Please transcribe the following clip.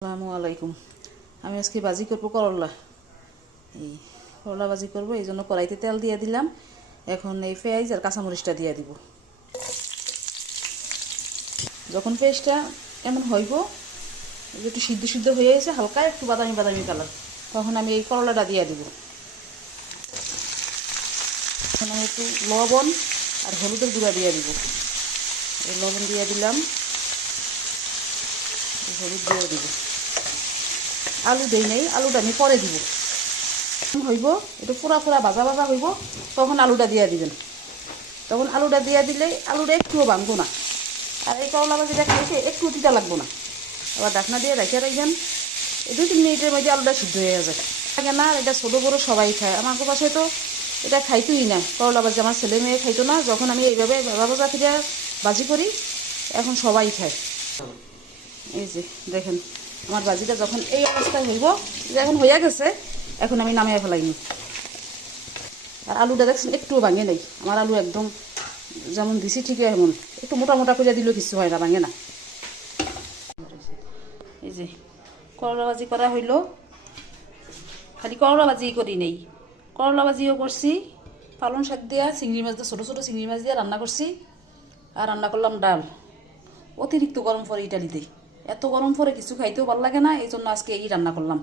আসসালামু আলাইকুম। আমি আজকে ভাজি করব করলা। এই করলা ভাজি করব, এই জন্য কড়াইতে তেল দিয়ে দিলাম। এখন এই পেঁয়াজ আর কাঁচামরিচটা দিয়ে দিব। যখন পেঁয়াজটা এমন হইব, একটু সিদ্ধ সিদ্ধ হয়ে গেছে, হালকা একটু বাদামি বাদামি কালার, তখন আমি এই করলাটা দিয়ে দিব। এখন আমি একটু লবণ আর হলুদের গুঁড়া দিয়ে দিব। এই লবণ দিয়ে দিলাম, হলুদ দিয়ে দিব। আলু দেই নাই, আলুটা আমি পরে দিব। হইব একটু পুরা পুরা ভাজা ভাজা হইব, তখন আলুটা দিয়ে দিবেন। তখন আলুটা দিয়ে দিলে আলুটা একটুও ভাঙবো না। আর এই করলা ভাজিটা খাইতে একটু তিতা লাগবো না। আবার ঢাকনা দিয়ে রেখে রাখবেন, 2-3 মিনিটের মধ্যে আলুটা সিদ্ধ হয়ে যাবে। থাকে না, এটা ছোটো বড়ো সবাই খায়। আমার কাছে তো এটা খাইতোই না করলা ভাজি, আমার ছেলে মেয়ে খাইতো না। যখন আমি এইভাবে ভাজা ভাজা ফিরে ভাজি করি, এখন সবাই খায়। এই যে দেখেন, আমার ভাজিটা যখন এই অবস্থায় হইব, যে এখন হইয়া গেছে, এখন আমি নামিয়ে ফেলাইনি। আর আলুটা দেখছেন একটুও ভাঙে নাই। আমার আলু একদম যেমন দিছি ঠিক এমন, একটু মোটা মোটা করে দিলেও কিছু হয় না, ভাঙে না। এই যে করলা ভাজি করা হইল। খালি করলা ভাজি করি নেই, করলা ভাজিও করছি, পালং শাক দিয়া চিংড়ি মাছ দিয়ে, ছোটো ছোটো চিংড়ি মাছ দিয়ে রান্না করছি। আর রান্না করলাম ডাল। অতিরিক্ত গরম পড়ে ইটালিতে, এত গরম পড়ে কিছু খাইতেও ভালো লাগে না, এই জন্য আজকে এই রান্না করলাম।